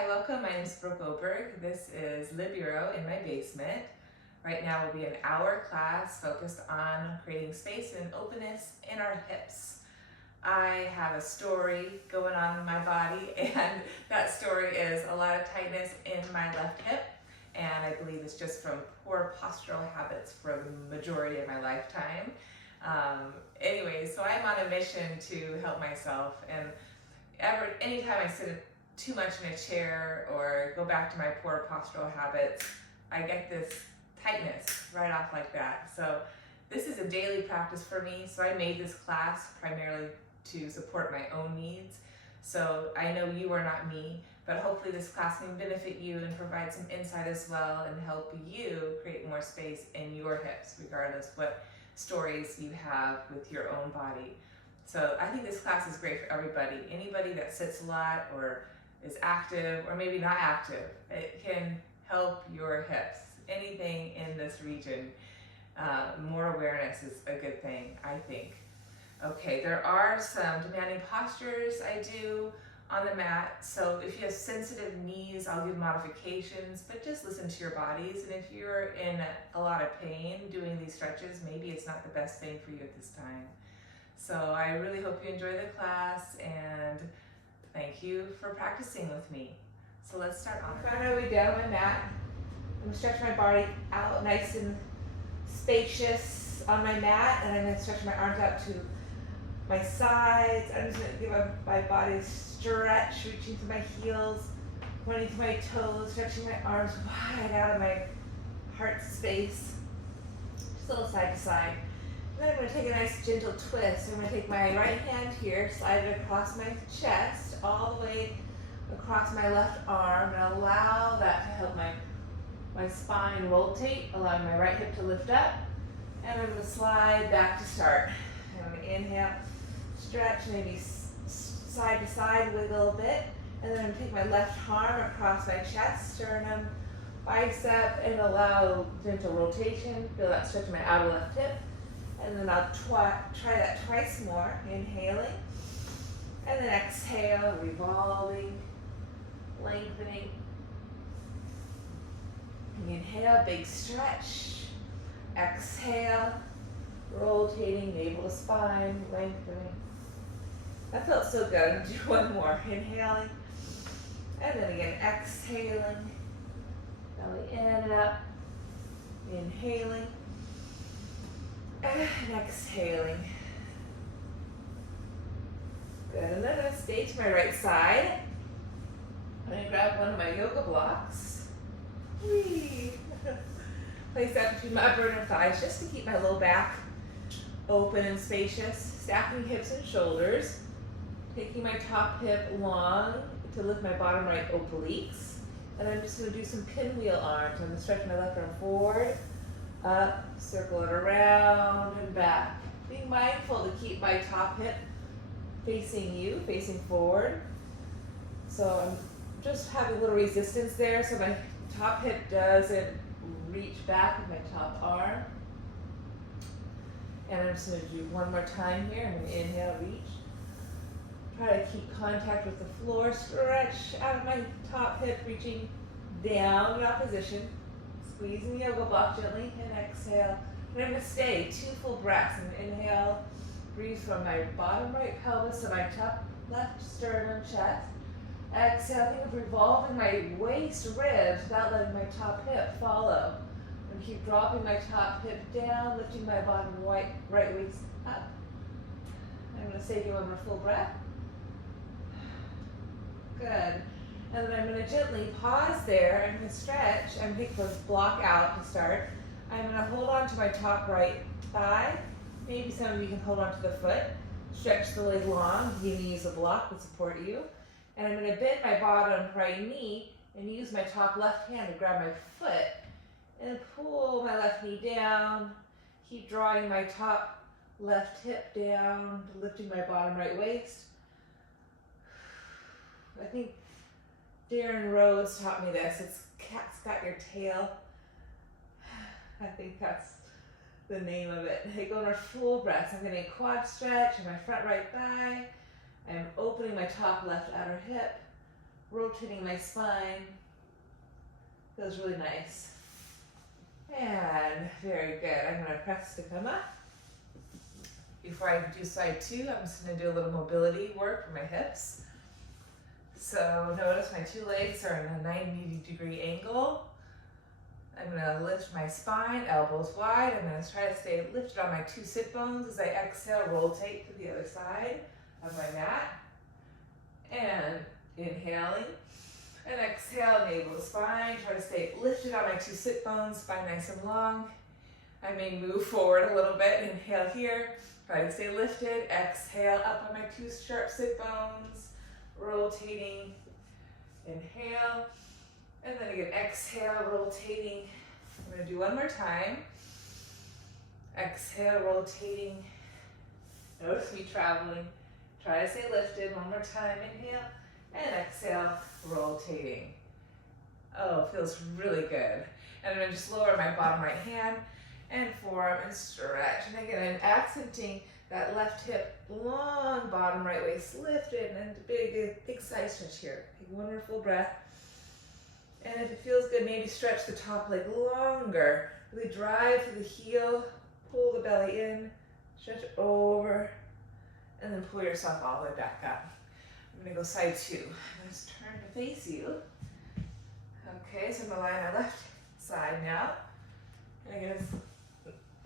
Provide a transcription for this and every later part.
Hi, welcome. My name is Brooke Oberg. This is Libero in my basement. Right now will be an hour class focused on creating space and openness in our hips. I have a story going on in my body, and that story is a lot of tightness in my left hip, and I believe it's just from poor postural habits for the majority of my lifetime. So I'm on a mission to help myself, and anytime I sit too much in a chair or go back to my poor postural habits, I get this tightness right off like that. So this is a daily practice for me. So I made this class primarily to support my own needs. So I know you are not me, but hopefully this class can benefit you and provide some insight as well and help you create more space in your hips, regardless what stories you have with your own body. So I think this class is great for everybody. Anybody that sits a lot or is active or maybe not active, it can help your hips. Anything in this region, more awareness is a good thing, I think. Okay, there are some demanding postures I do on the mat. So if you have sensitive knees, I'll give modifications, but just listen to your bodies. And if you're in a lot of pain doing these stretches, maybe it's not the best thing for you at this time. So I really hope you enjoy the class, and thank you for practicing with me. So let's start on. Find our way down my mat. I'm going to stretch my body out nice and spacious on my mat, and I'm going to stretch my arms out to my sides. I'm just going to give my body a stretch, reaching to my heels, pointing to my toes, stretching my arms wide out of my heart space, just a little side to side. And then I'm going to take a nice gentle twist. I'm going to take my right hand here, slide it across my chest, all the way across my left arm, and allow that to help my spine rotate, allowing my right hip to lift up. And I'm going to slide back to start. I'm going to inhale, stretch, maybe side to side, wiggle a bit. And then I'm going to take my left arm across my chest, sternum, bicep, and allow gentle rotation. Feel that stretch in my outer left hip. And then I'll try that twice more, inhaling. And then exhale, revolving, lengthening. Inhale, big stretch. Exhale, rotating, navel to spine, lengthening. That felt so good. I'm going to do one more. Inhaling. And then again, exhaling. Belly in and up. Inhaling. And exhaling. Good. And then I'm going to stay to my right side. I'm going to grab one of my yoga blocks. Whee! Place that between my upper inner thighs just to keep my low back open and spacious. Stacking hips and shoulders. Taking my top hip long to lift my bottom right obliques. And I'm just going to do some pinwheel arms. I'm going to stretch my left arm forward, up, circle it around and back. Being mindful to keep my top hip facing you, facing forward. So I'm just having a little resistance there so my top hip doesn't reach back with my top arm. And I'm just going to do one more time here. I'm going to inhale, reach. Try to keep contact with the floor. Stretch out of my top hip, reaching down in opposition. Squeezing the yoga block gently, and exhale. And I'm going to stay 2 full breaths. And inhale, breathe from my bottom right pelvis to my top left sternum, chest. Exhale, think of revolving my waist, ribs, without letting my top hip follow. And keep dropping my top hip down, lifting my bottom right waist up. I'm going to save you one more full breath. Good. And then I'm going to gently pause there. I'm going to stretch. I'm going to take the block out to start. I'm going to hold on to my top right thigh. Maybe some of you can hold on to the foot. Stretch the leg long. You can use a block to support you. And I'm going to bend my bottom right knee and use my top left hand to grab my foot and pull my left knee down. Keep drawing my top left hip down, lifting my bottom right waist. I think Darren Rhodes taught me this. It's cat's got your tail. I think that's the name of it. I go in our full breaths. I'm getting a quad stretch in my front right thigh. I'm opening my top left outer hip, rotating my spine. Feels really nice. And very good. I'm going to press to come up. Before I do side two, I'm just going to do a little mobility work for my hips. So notice my two legs are in a 90-degree angle. I'm going to lift my spine, elbows wide. I'm going to try to stay lifted on my two sit bones as I exhale, rotate to the other side of my mat. And inhaling. And exhale, navel to spine. Try to stay lifted on my two sit bones, spine nice and long. I may move forward a little bit. Inhale here. Try to stay lifted. Exhale up on my two sharp sit bones. Rotating. Inhale. And then again, exhale, rotating. I'm going to do one more time. Exhale, rotating. Notice me traveling. Try to stay lifted. One more time. Inhale. And exhale, rotating. Oh, feels really good. And I'm going to just lower my bottom right hand and forearm and stretch. And again, I'm accenting that left hip, long bottom right waist lifted, and big side stretch here. Take one more full breath. And if it feels good, maybe stretch the top leg longer. Really drive through the heel, pull the belly in, stretch over, and then pull yourself all the way back up. I'm going to go side two. I'm going to turn to face you. Okay, so I'm going to lie on my left side now. And again,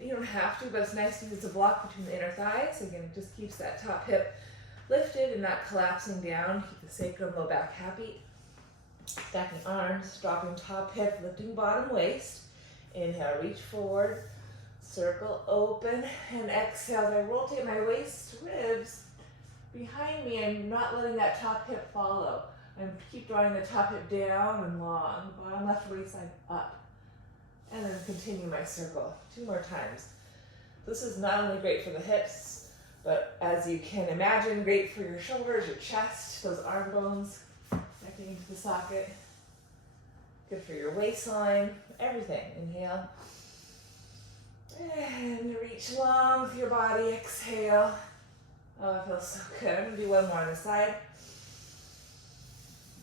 you don't have to, but it's nice to use a block between the inner thighs. Again, it just keeps that top hip lifted and not collapsing down. Keep the sacrum, low back happy. Stacking arms, dropping top hip, lifting bottom waist. Inhale, reach forward, circle open, and exhale. As I rotate my waist, ribs behind me, I'm not letting that top hip follow. I keep drawing the top hip down and long, bottom left waist side up. And then continue my circle 2 more times. This is not only great for the hips, but as you can imagine, great for your shoulders, your chest, those arm bones. Connecting into the socket. Good for your waistline, everything. Inhale. And reach long with your body. Exhale. Oh, it feels so good. I'm going to do one more on the side.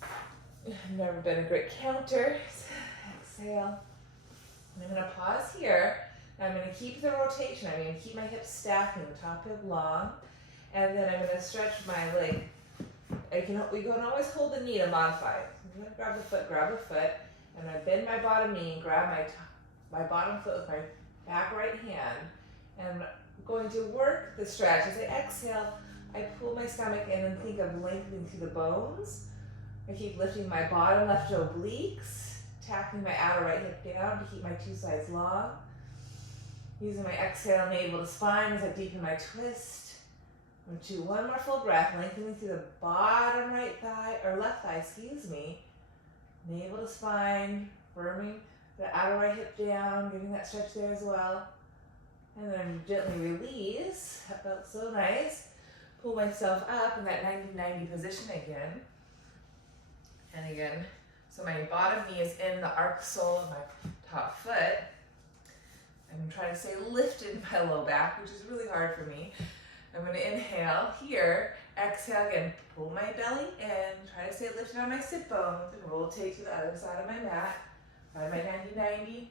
I've never been a great counter. Exhale. And I'm going to pause here. I'm going to keep the rotation. I'm going to keep my hips stacking, the top hip long. And then I'm going to stretch my leg. We can always hold the knee to modify it. I'm going to grab the foot, and I bend my bottom knee and grab my bottom foot with my back right hand. And I'm going to work the stretch. As I exhale, I pull my stomach in and think of lengthening through the bones. I keep lifting my bottom left obliques, tapping my outer right hip down to keep my two sides long. Using my exhale, navel to spine as I deepen my twist. I'm going to do one more full breath, lengthening through the bottom right thigh, or left thigh, excuse me. Navel to spine, firming the outer right hip down, giving that stretch there as well. And then gently release. That felt so nice. Pull myself up in that 90-90 position again. And again, so my bottom knee is in the arc sole of my top foot. I'm trying to stay lifted in my low back, which is really hard for me. I'm going to inhale here, exhale again, pull my belly in, try to stay lifted on my sit bones, and rotate to the other side of my mat. Find my 90-90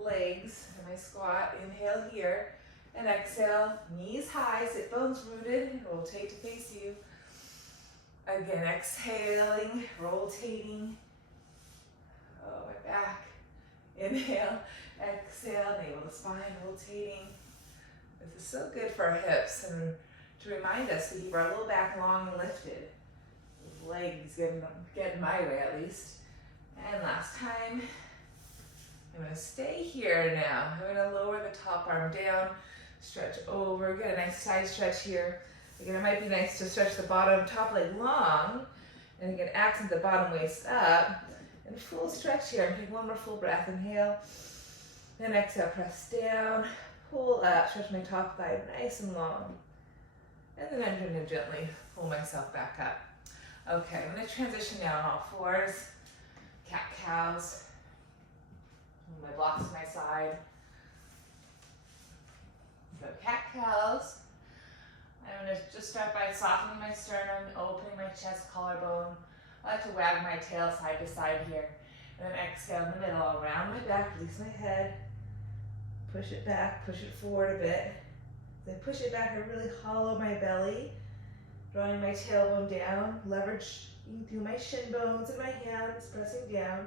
legs and my squat. Inhale here, and exhale, knees high, sit bones rooted, and rotate to face you. Again, exhaling, rotating. Oh, my back. Inhale, exhale, navel to spine, rotating. This is so good for our hips and to remind us to keep our low back long and lifted. Legs get in my way at least. And last time, I'm going to stay here now. I'm going to lower the top arm down, stretch over, get a nice side stretch here. Again, it might be nice to stretch the bottom top leg long, and again, accent the bottom waist up. And full stretch here. I'm taking one more full breath. Inhale, then exhale, press down. Pull up, stretch my top thigh nice and long. And then I'm going to gently pull myself back up. Okay, I'm going to transition now on all fours. Cat-cows. My blocks to my side. So cat-cows. I'm going to just start by softening my sternum, opening my chest collarbone, I like to wag my tail side to side here. And then exhale in the middle. I'll round my back, release my head. Push it back, push it forward a bit. As I push it back, I really hollow my belly. Drawing my tailbone down, leverage through my shin bones and my hands, pressing down.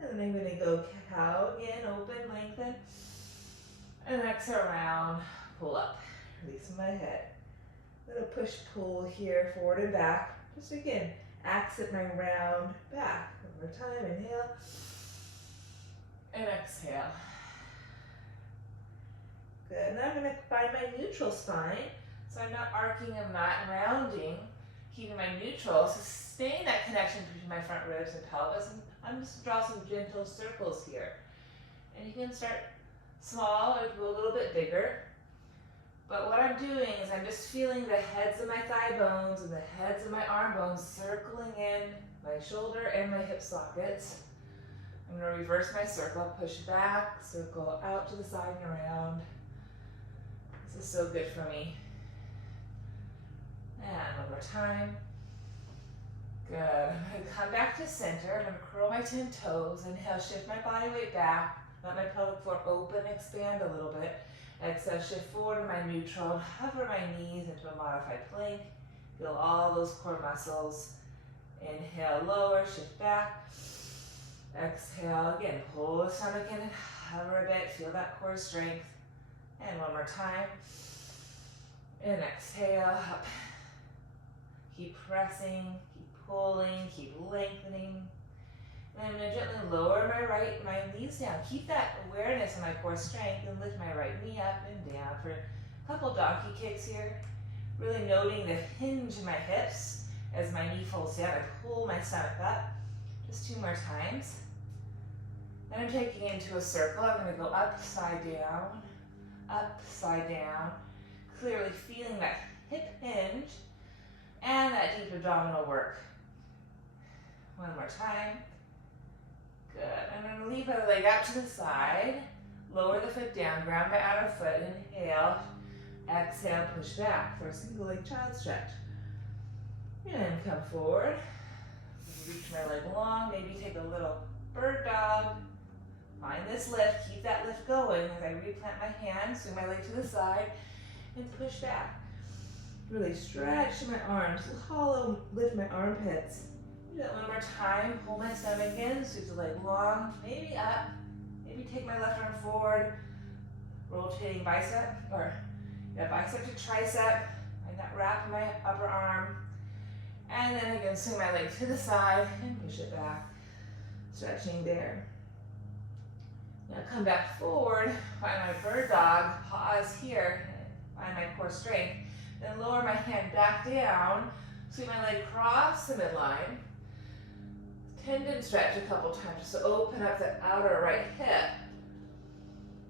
And then I'm going to go cow again, open, lengthen. And exhale around, pull up. Release my head. Little push-pull here, forward and back. Just again, accent my round back. One more time, inhale. And exhale. Good, now I'm going to find my neutral spine. So I'm not arcing, I'm not rounding, keeping my neutral, sustain that connection between my front ribs and pelvis. And I'm just going to draw some gentle circles here. And you can start small or go a little bit bigger. But what I'm doing is I'm just feeling the heads of my thigh bones and the heads of my arm bones circling in my shoulder and my hip sockets. I'm going to reverse my circle, push back, circle out to the side and around. This is so good for me. And one more time. Good. I'm going to come back to center. I'm going to curl my 10 toes. Inhale, shift my body weight back. Let my pelvic floor open, expand a little bit. Exhale, shift forward to my neutral. Hover my knees into a modified plank. Feel all those core muscles. Inhale, lower, shift back. Exhale, again, pull the stomach in and hover a bit. Feel that core strength. And one more time. And exhale, up. Keep pressing, keep pulling, keep lengthening. And I'm going to gently lower my knees down. Keep that awareness of my core strength and lift my right knee up and down for a couple donkey kicks here. Really noting the hinge in my hips as my knee folds down. I pull my stomach up. Just 2 more times. Then I'm taking it into a circle. I'm going to go upside down, clearly feeling that hip hinge and that deep abdominal work. One more time. Good. I'm going to leave the leg out to the side, lower the foot down, ground my outer foot, inhale, exhale, push back for a single leg child stretch. And come forward. Reach my leg long, maybe take a little bird dog. Find this lift, keep that lift going as I replant my hands, swing my leg to the side, and push back. Really stretch my arms, hollow, lift my armpits. Do that one more time, pull my stomach in, sweep the leg long, maybe up, maybe take my left arm forward, rotating bicep to tricep, find that wrap in my upper arm, and then again, swing my leg to the side and push it back, stretching there. Now come back forward, find my bird dog, pause here, find my core strength, then lower my hand back down, sweep my leg across the midline, tendon stretch a couple times just to open up the outer right hip,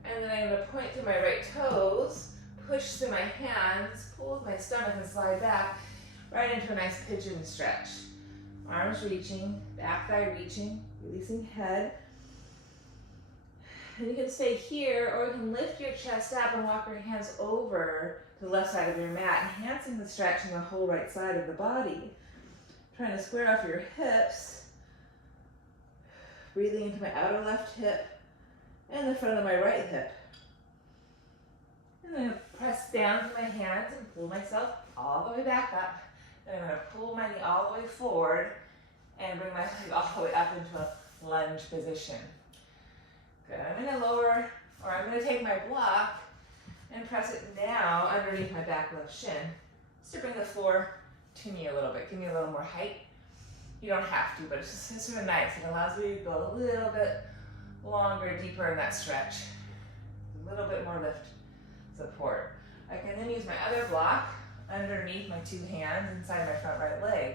and then I'm going to point to my right toes, push through my hands, pull with my stomach and slide back, right into a nice pigeon stretch. Arms reaching, back thigh reaching, releasing head. And you can stay here, or you can lift your chest up and walk your hands over to the left side of your mat, enhancing the stretch in the whole right side of the body. Trying to square off your hips. Breathing into my outer left hip and the front of my right hip. And then I'm going to press down to my hands and pull myself all the way back up. Then I'm going to pull my knee all the way forward and bring my leg all the way up into a lunge position. Good. I'm going to lower, or I'm going to take my block and press it now underneath my back left shin, just to bring the floor to me a little bit, give me a little more height. You don't have to, but it's just sort of nice. It allows me to go a little bit longer, deeper in that stretch. A little bit more lift support. I can then use my other block underneath my 2 hands inside my front right leg.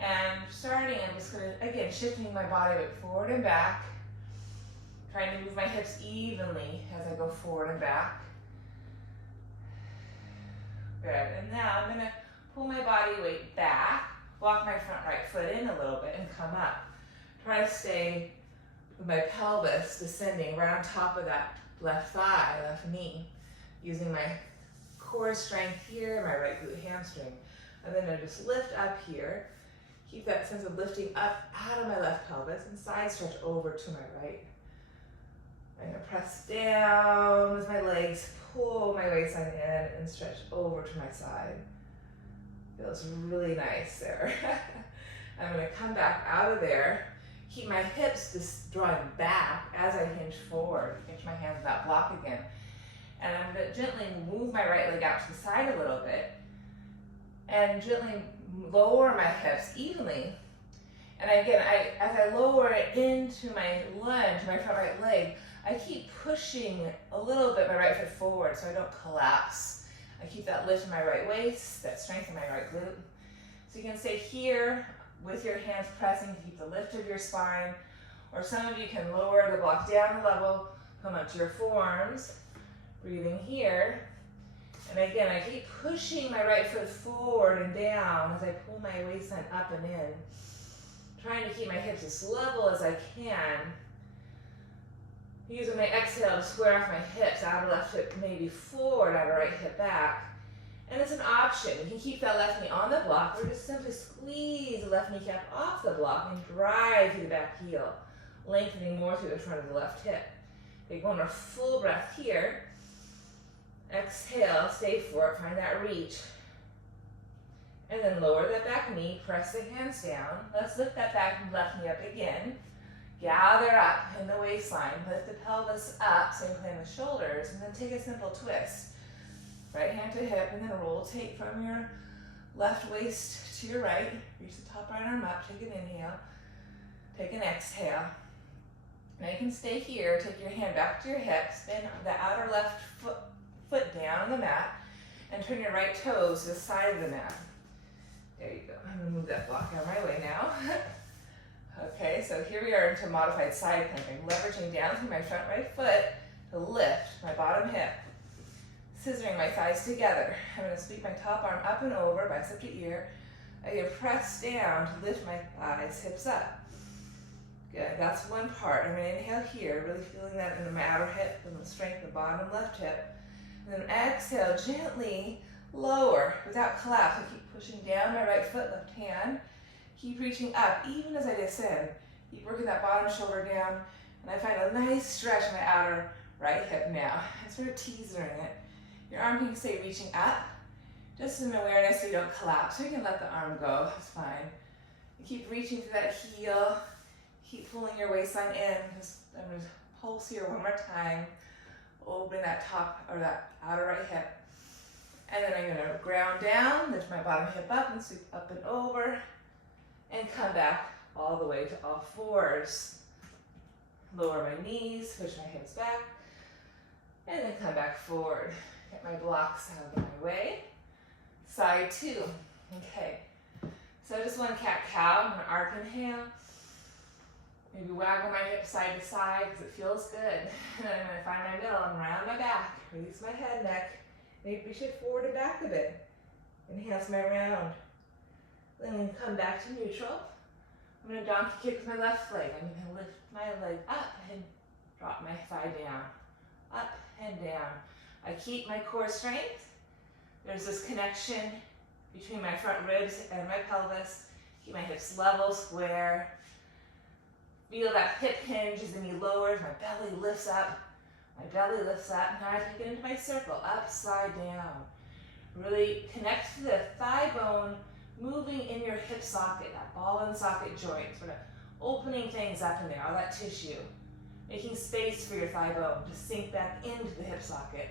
And starting, I'm just going to, again, shifting my body weight forward and back, trying to move my hips evenly as I go forward and back. Good, and now I'm going to pull my body weight back, walk my front right foot in a little bit and come up. Try to stay with my pelvis descending right on top of that left thigh, left knee, using my core strength here, my right glute hamstring. And then I just lift up here, Keep that sense of lifting up out of my left pelvis and side stretch over to my right. I'm gonna press down as my legs pull my waistline in and stretch over to my side. Feels really nice there. I'm gonna come back out of there. Keep my hips just drawing back as I hinge forward. Get my hands in that block again. And I'm gonna gently move my right leg out to the side a little bit and gently lower my hips evenly. And again, as I lower it into my lunge, my front right leg, I keep pushing a little bit my right foot forward so I don't collapse. I keep that lift in my right waist, that strength in my right glute. So you can stay here with your hands pressing to keep the lift of your spine, or some of you can lower the block down a level, come up to your forearms, breathing here. And again, I keep pushing my right foot forward and down as I pull my waistline up and in, trying to keep my hips as level as I can. Using my exhale to square off my hips, outer left hip maybe forward, outer right hip back. And it's an option. You can keep that left knee on the block or just simply squeeze the left kneecap off the block and drive through the back heel, lengthening more through the front of the left hip. Take one more full breath here. Exhale, stay for it, find that reach. And then lower that back knee, press the hands down. Let's lift that back left knee up again. Gather up in the waistline, lift the pelvis up, same plane with shoulders, and then take a simple twist. Right hand to hip, and then rotate from your left waist to your right. Reach the top right arm up, take an inhale, take an exhale. Now you can stay here, take your hand back to your hips, spin the outer left foot down on the mat, and turn your right toes to the side of the mat. There you go. I'm gonna move that block out of my way now. Okay, so here we are into modified side plank. I'm leveraging down through my front right foot to lift my bottom hip. Scissoring my thighs together. I'm going to sweep my top arm up and over, bicep to ear. I'm going to press down to lift my thighs, hips up. Good, that's one part. I'm going to inhale here, really feeling that in my outer hip and the strength of the bottom left hip. And then exhale, gently lower without collapse. I keep pushing down my right foot, left hand. Keep reaching up, even as I descend. Keep working that bottom shoulder down. And I find a nice stretch in my outer right hip now. I'm sort of teasering it. Your arm can stay reaching up, just in awareness so you don't collapse. So you can let the arm go, it's fine. You keep reaching through that heel, keep pulling your waistline in. I'm gonna pulse here one more time. Open that top or that outer right hip. And then I'm gonna ground down, lift my bottom hip up and sweep up and over, and come back all the way to all fours. Lower my knees, push my hips back, and then come back forward. Get my blocks out of my way. Side two. Okay. So just one cat-cow. I'm gonna arc inhale. Maybe waggle my hips side to side because it feels good. And then I'm gonna find my middle and round my back. Release my head, neck. Maybe push it forward and back a bit. Enhance my round. Then I'm gonna come back to neutral. I'm gonna donkey kick with my left leg. I'm gonna lift my leg up and drop my thigh down. Up and down. I keep my core strength. There's this connection between my front ribs and my pelvis. Keep my hips level, square. Feel that hip hinge as the knee lowers, my belly lifts up. My belly lifts up. Now I take it into my circle, upside down. Really connect to the thigh bone, moving in your hip socket, that ball and socket joint, sort of opening things up in there, all that tissue. Making space for your thigh bone to sink back into the hip socket.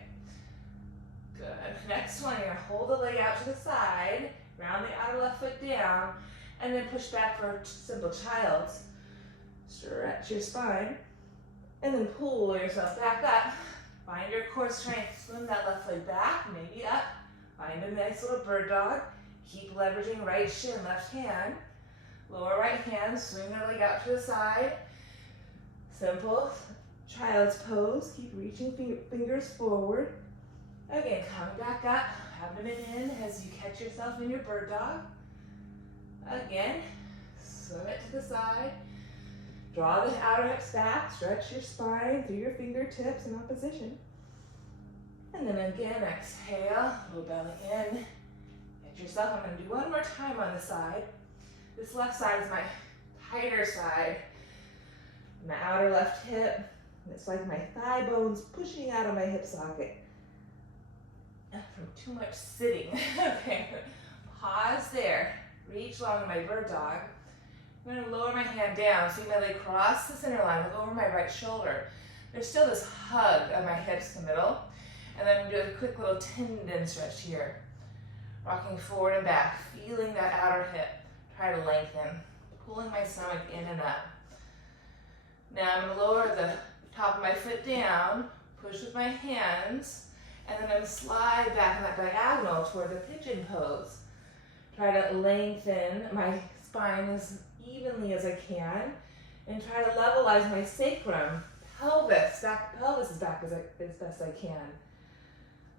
Good. Next one, you're gonna hold the leg out to the side, round the outer left foot down, and then push back for a simple child's. Stretch your spine, and then pull yourself back up. Find your core strength, swim that left leg back, maybe up. Find a nice little bird dog. Keep leveraging right shin, left hand. Lower right hand, swing the leg out to the side. Simple child's pose. Keep reaching fingers forward. Again, coming back up, abdomen in as you catch yourself in your bird dog. Again, swim it to the side. Draw the outer hips back, stretch your spine through your fingertips in opposition. And then again, exhale, low belly in. Get yourself, I'm gonna do one more time on the side. This left side is my tighter side. My outer left hip. It's like my thigh bones pushing out of my hip socket from too much sitting. Okay, pause there. Reach long in my bird dog. I'm going to lower my hand down, see my leg cross the center line, look over my right shoulder. There's still this hug of my hips in the middle. And then I'm going to do a quick little tendon stretch here. Rocking forward and back, feeling that outer hip. Try to lengthen, pulling my stomach in and up. Now I'm going to lower the top of my foot down, push with my hands, and then I'm going to slide back in that diagonal toward the pigeon pose. Try to lengthen my spine as evenly as I can, and try to levelize my sacrum, pelvis is back as best I can.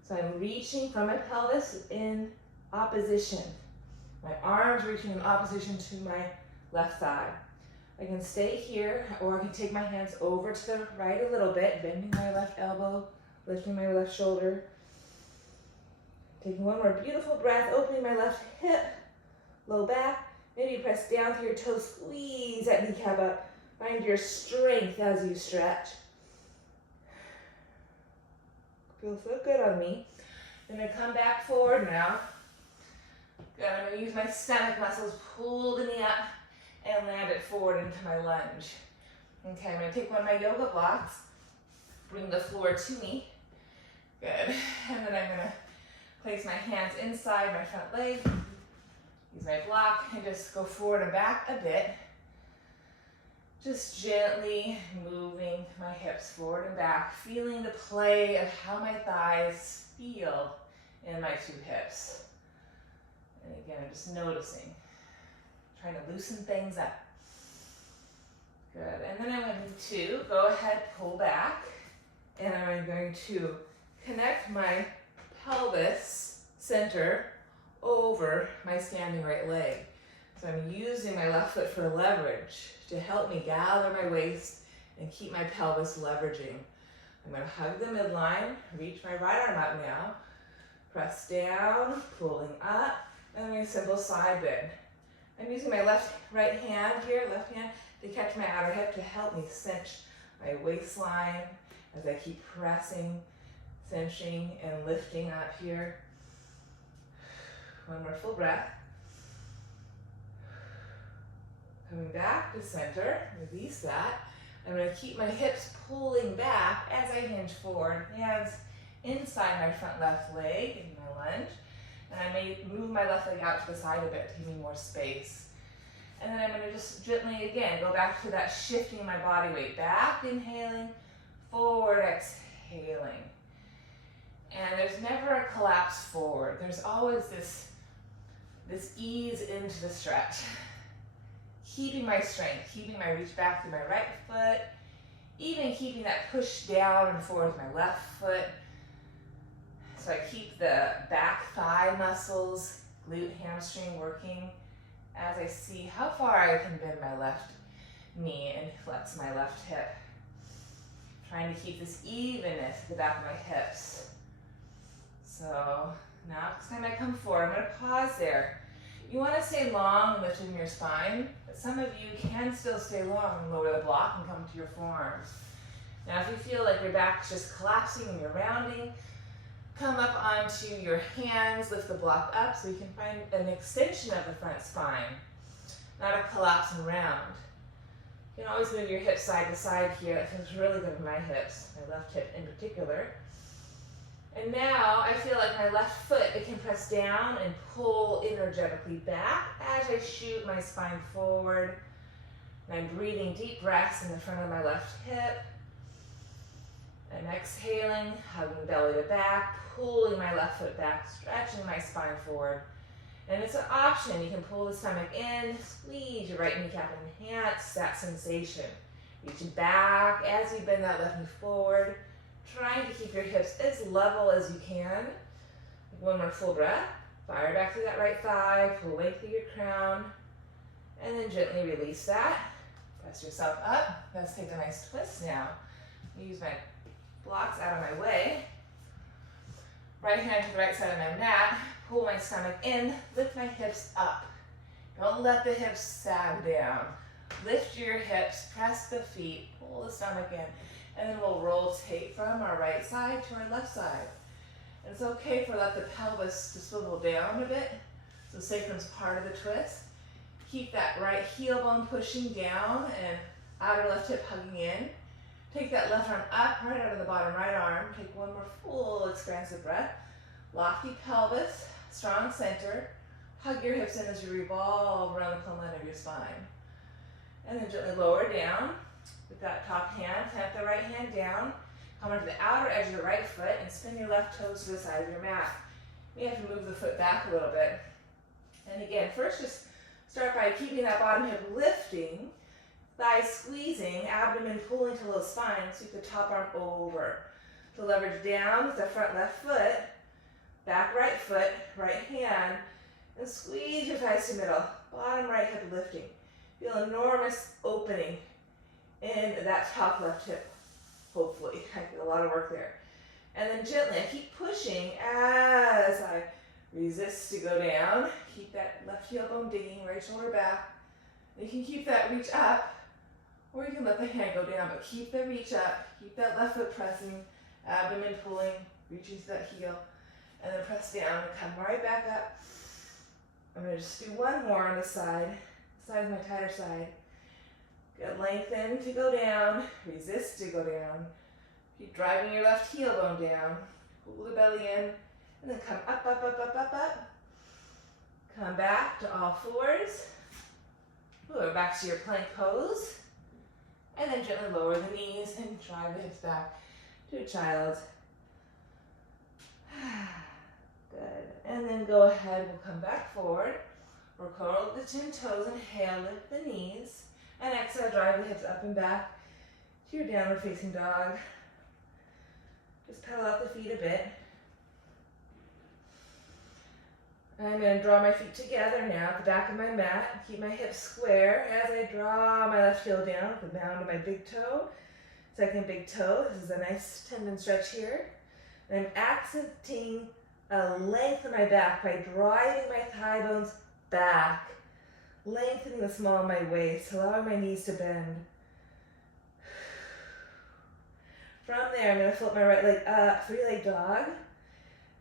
So I'm reaching from my pelvis in opposition. My arms reaching in opposition to my left thigh. I can stay here, or I can take my hands over to the right a little bit, bending my left elbow, lifting my left shoulder. Taking one more beautiful breath, opening my left hip, low back. Maybe press down through your toes, squeeze that kneecap up. Find your strength as you stretch. Feels so good on me. I'm going to come back forward now. Good, I'm going to use my stomach muscles, pull the knee up, and land it forward into my lunge. Okay, I'm going to take one of my yoga blocks, bring the floor to me. Good, and then I'm going to place my hands inside my front leg, use my block, and just go forward and back a bit. Just gently moving my hips forward and back, feeling the play of how my thighs feel in my two hips. And again, I'm just noticing, trying to loosen things up. Good, and then I'm going to go ahead, pull back, and I'm going to connect my pelvis center over my standing right leg. So I'm using my left foot for leverage to help me gather my waist and keep my pelvis leveraging. I'm going to hug the midline, reach my right arm up now, press down, pulling up, and then a simple side bend. I'm using my right hand to catch my outer hip to help me cinch my waistline as I keep pressing, cinching, and lifting up here. One more full breath. Coming back to center, release that. I'm going to keep my hips pulling back as I hinge forward, hands inside my front left leg in my lunge. And I may move my left leg out to the side a bit to give me more space. And then I'm going to just gently, again, go back to that shifting my body weight. Back, inhaling, forward, exhaling. And there's never a collapse forward. There's always this ease into the stretch. Keeping my strength, keeping my reach back through my right foot, even keeping that push down and forward with my left foot. So I keep the back thigh muscles, glute, hamstring working as I see how far I can bend my left knee and flex my left hip. Trying to keep this evenness at the back of my hips. So now next time I come forward, I'm going to pause there. You want to stay long lifting your spine, but some of you can still stay long and lower the block and come to your forearms. Now if you feel like your back's just collapsing and you're rounding, come up onto your hands, lift the block up so you can find an extension of the front spine, not a collapse and round. You can always move your hips side to side here. That feels really good in my hips, my left hip in particular. And now I feel like my left foot, it can press down and pull energetically back as I shoot my spine forward. And I'm breathing deep breaths in the front of my left hip. I'm exhaling, hugging belly to back, pulling my left foot back, stretching my spine forward. And it's an option. You can pull the stomach in, squeeze your right kneecap, and enhance that sensation. Reach back as you bend that left knee forward, trying to keep your hips as level as you can. One more full breath. Fire back through that right thigh, pull length through your crown, and then gently release that. Press yourself up. Let's take a nice twist now. Use my blocks out of my way. Right hand to the right side of my mat. Pull my stomach in, lift my hips up. Don't let the hips sag down. Lift your hips, press the feet, pull the stomach in, and then we'll rotate from our right side to our left side. And it's okay for let the pelvis to swivel down a bit, so sacrum's part of the twist. Keep that right heel bone pushing down and outer left hip hugging in. Take that left arm up, right out of the bottom right arm. Take one more full expansive breath. Lofty pelvis, strong center. Hug your hips in as you revolve around the plumb line of your spine. And then gently lower down with that top hand. Plant the right hand down. Come onto the outer edge of the right foot and spin your left toes to the side of your mat. You have to move the foot back a little bit. And again, first just start by keeping that bottom hip lifting, thighs squeezing, abdomen pulling to the spine, sweep the top arm over. To leverage down with the front left foot, back right foot, right hand, and squeeze your thighs to middle. Bottom right hip lifting. Feel enormous opening in that top left hip, hopefully. I did a lot of work there. And then gently, I keep pushing as I resist to go down. Keep that left heel bone digging, right shoulder back. You can keep that reach up, or you can let the hand go down, but keep the reach up. Keep that left foot pressing, abdomen pulling, reaching to that heel, and then press down and come right back up. I'm going to just do one more on the side. This side is my tighter side. Good, lengthen to go down, resist to go down. Keep driving your left heel bone down. Pull the belly in, and then come up, up, up, up, up, up. Come back to all fours. Lower back to your plank pose. And then gently lower the knees and drive the hips back to a child. Good. And then go ahead, we'll come back forward. We'll curl the 10 toes, inhale, lift the knees. And exhale, drive the hips up and back to your downward facing dog. Just pedal out the feet a bit. I'm going to draw my feet together now at the back of my mat. Keep my hips square as I draw my left heel down with the mound of my big toe. Second big toe. This is a nice tendon stretch here. And I'm accenting a length in my back by driving my thigh bones back. Lengthening the small of my waist, allowing my knees to bend. From there, I'm going to flip my right leg up, three-leg dog.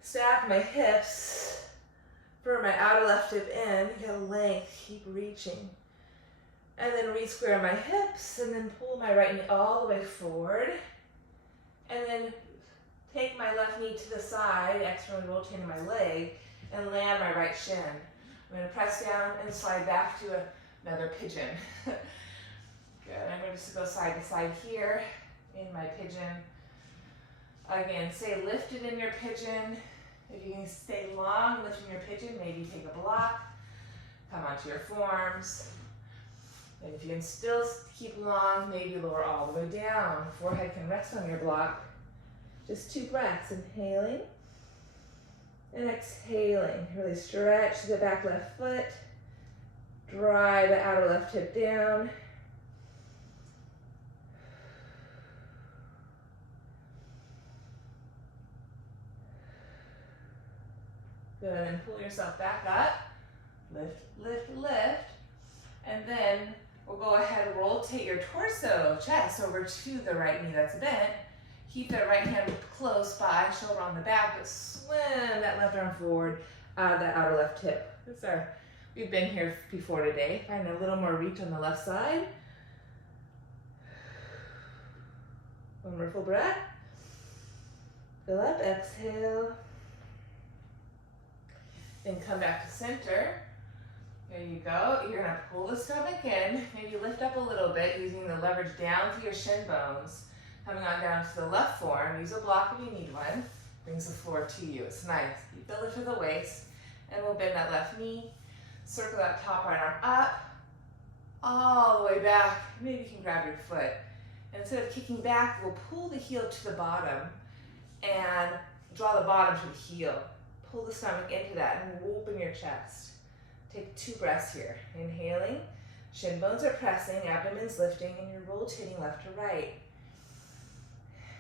Stack my hips for my outer left hip in. Get a length, keep reaching. And then re-square my hips, and then pull my right knee all the way forward. And then take my left knee to the side, externally rotating my leg, and land my right shin. I'm going to press down and slide back to another pigeon. Good. I'm going to just go side to side here in my pigeon. Again, stay lifted in your pigeon. If you can stay long lifting your pigeon, maybe take a block. Come onto your forearms. And if you can still keep long, maybe lower all the way down. Forehead can rest on your block. Just 2 breaths, inhaling and exhaling. Really stretch the back left foot. Drive the outer left hip down. Good, and then pull yourself back up. Lift, lift, lift. And then we'll go ahead and rotate your torso, chest over to the right knee that's bent. Keep that right hand close by, shoulder on the back, but swim that left arm forward out of that outer left hip. We've been here before today. Find a little more reach on the left side. One more full breath. Fill up, exhale. Then come back to center. There you go. You're gonna pull the stomach in, maybe lift up a little bit using the leverage down through your shin bones. Coming on down to the left forearm, use a block if you need one. Brings the floor to you, it's nice. Keep the lift of the waist, and we'll bend that left knee. Circle that top right arm up, all the way back. Maybe you can grab your foot. And instead of kicking back, we'll pull the heel to the bottom and draw the bottom to the heel. Pull the stomach into that and open your chest. Take 2 breaths here. Inhaling, shin bones are pressing, abdomen's lifting, and you're rotating left to right.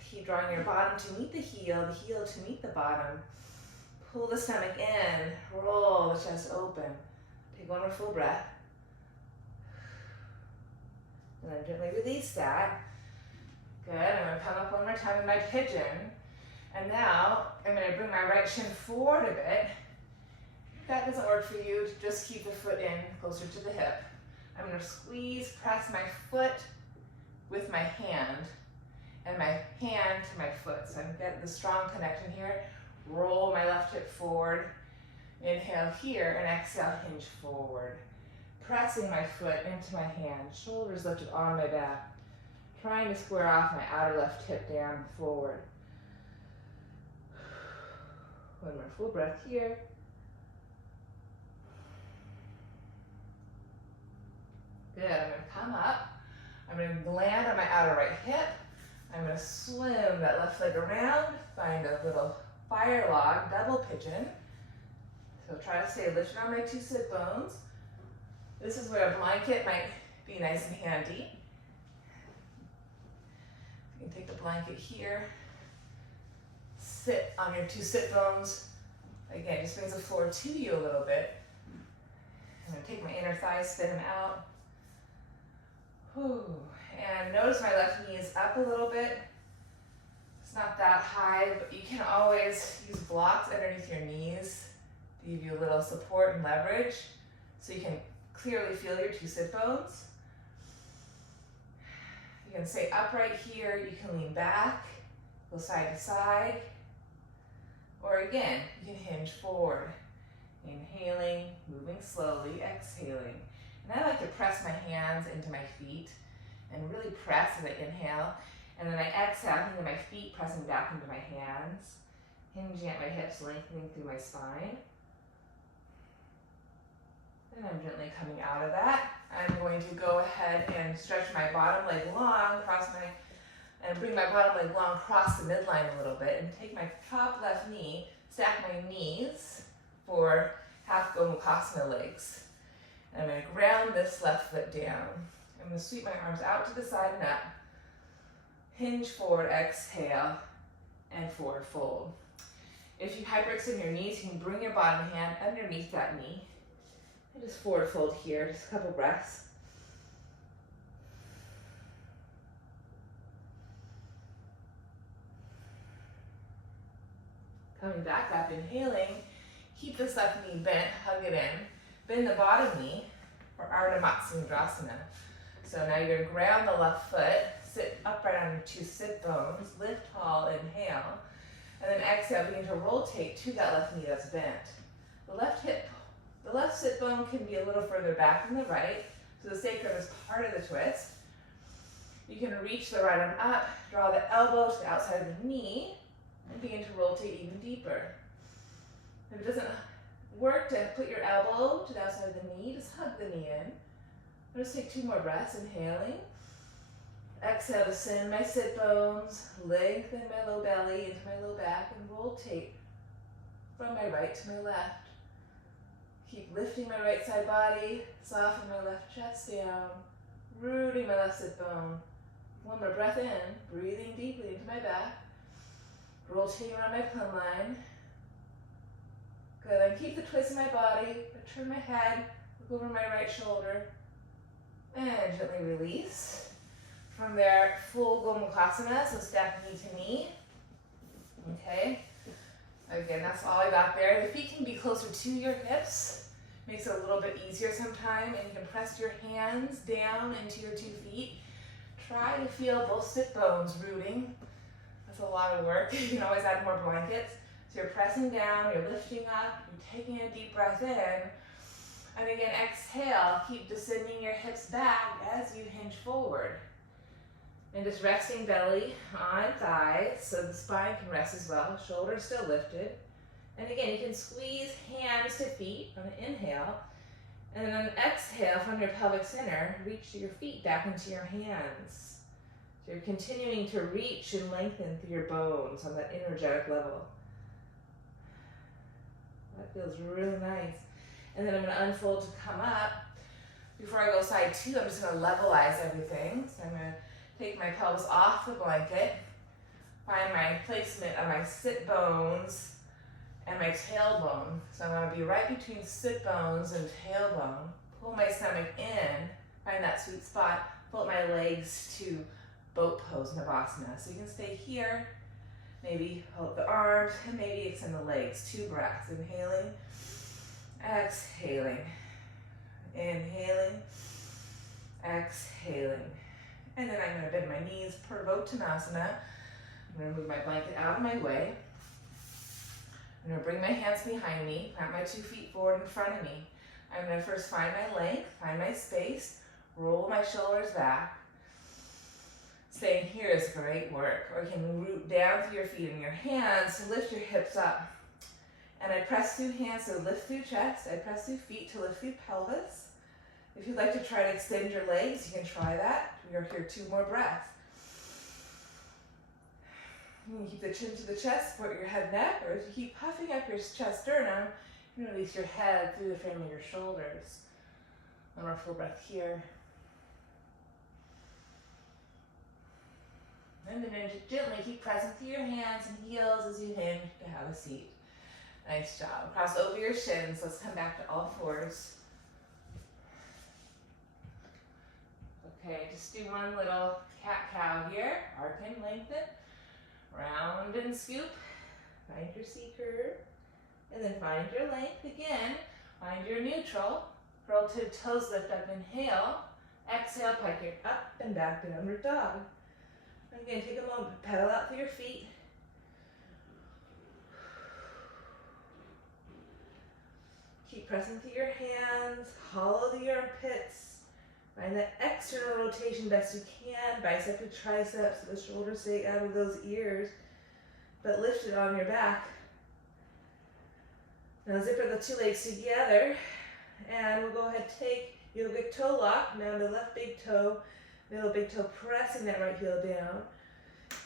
Keep drawing your bottom to meet the heel to meet the bottom. Pull the stomach in, roll the chest open. Take one more full breath. And then gently release that. Good, I'm gonna come up one more time in my pigeon. And now I'm gonna bring my right shin forward a bit. If that doesn't work for you, just keep the foot in closer to the hip. I'm gonna squeeze, press my foot with my hand and my hand to my foot. So I'm getting the strong connection here. Roll my left hip forward. Inhale here and exhale, hinge forward. Pressing my foot into my hand, shoulders lifted on my back. Trying to square off my outer left hip down and forward. One more full breath here. Good, I'm gonna come up. I'm gonna land on my outer right hip. I'm gonna swim that left leg around, find a little fire log, double pigeon. So try to stay lifted on my two sit bones. This is where a blanket might be nice and handy. You can take the blanket here, sit on your two sit bones. Again, just brings the floor to you a little bit. I'm gonna take my inner thighs, spin them out. Whew. And notice my left knee is up a little bit. It's not that high, but you can always use blocks underneath your knees to give you a little support and leverage so you can clearly feel your two sit bones. You can stay upright here, you can lean back, go side to side, or again, you can hinge forward. Inhaling, moving slowly, exhaling. And I like to press my hands into my feet and really press as I inhale. And then I exhale, thinking my feet pressing back into my hands, hinging at my hips, lengthening through my spine. And I'm gently coming out of that. I'm going to go ahead and stretch my bottom leg long, and bring my bottom leg long across the midline a little bit, and take my top left knee, stack my knees for half Gomukhasana legs. And I'm going to ground this left foot down. I'm going to sweep my arms out to the side and up. Hinge forward, exhale, and forward fold. If you hyperextend your knees, you can bring your bottom hand underneath that knee. And just forward fold here, just a couple breaths. Coming back up, inhaling, keep this left knee bent, hug it in. Bend the bottom knee for Ardha Matsyendrasana. So now you're going to ground the left foot, sit upright on your two sit bones, lift tall, inhale, and then exhale, begin to rotate to that left knee that's bent. The left sit bone can be a little further back than the right, so the sacrum is part of the twist. You can reach the right arm up, draw the elbow to the outside of the knee, and begin to rotate even deeper. If it doesn't work to put your elbow to the outside of the knee, just hug the knee in. I'll just take 2 more breaths, inhaling. Exhale to send my sit bones, lengthen my low belly into my low back, and rotate from my right to my left. Keep lifting my right side body, soften my left chest down, rooting my left sit bone. 1 more breath in, breathing deeply into my back, rotating around my plumb line. Good, and keep the twist in my body, I turn my head, look over my right shoulder, and gently release. From there, full Gomukhasana, so stack knee to knee. Okay, again, that's all I got there. The feet can be closer to your hips. Makes it a little bit easier sometimes, and you can press your hands down into your 2 feet. Try to feel both sit bones rooting. That's a lot of work. You can always add more blankets. So you're pressing down, you're lifting up, you're taking a deep breath in, and again, exhale, keep descending your hips back as you hinge forward. And just resting belly on thighs, so the spine can rest as well, shoulders still lifted. And again, you can squeeze hands to feet on an inhale, and then on an exhale from your pelvic center, reach your feet back into your hands. So you're continuing to reach and lengthen through your bones on that energetic level. That feels really nice. And then I'm going to unfold to come up. Before I go side 2, I'm just going to levelize everything. So I'm going to take my pelvis off the blanket, find my placement of my sit bones, and my tailbone. So I want to be right between sit bones and tailbone. Pull my stomach in, find that sweet spot, float my legs to boat pose, Navasana. So you can stay here, maybe hold the arms, and maybe extend the legs. 2 breaths, inhaling, exhaling, inhaling, exhaling. And then I'm going to bend my knees, Purvottanasana. I'm going to move my blanket out of my way. I'm going to bring my hands behind me, plant my 2 feet forward in front of me. I'm going to first find my length, find my space, roll my shoulders back. Staying here is great work. Or you can root down through your feet and your hands to lift your hips up. And I press through hands to lift through chest. I press through feet to lift through pelvis. If you'd like to try to extend your legs, you can try that. We're here 2 more breaths. You can keep the chin to the chest, support your head, neck, or if you keep puffing up your chest, sternum, you can release your head through the frame of your shoulders. One more full breath here. And then gently keep pressing through your hands and heels as you hinge to have a seat. Nice job. Cross over your shins. Let's come back to all fours. Okay, just do one little cat-cow here. Arc and lengthen. Round and scoop. Find your C curve. And then find your length again. Find your neutral. Curl to toes lift up. Inhale. Exhale, pike it up and back, downward dog. Again, take a moment, pedal out through your feet. Keep pressing through your hands, hollow the armpits. Find that external rotation best you can, bicep to triceps, so the shoulders stay out of those ears, but lift it on your back. Now zipper the 2 legs together, and we'll go ahead and take yogic toe lock, now the left big toe, middle big toe, pressing that right heel down,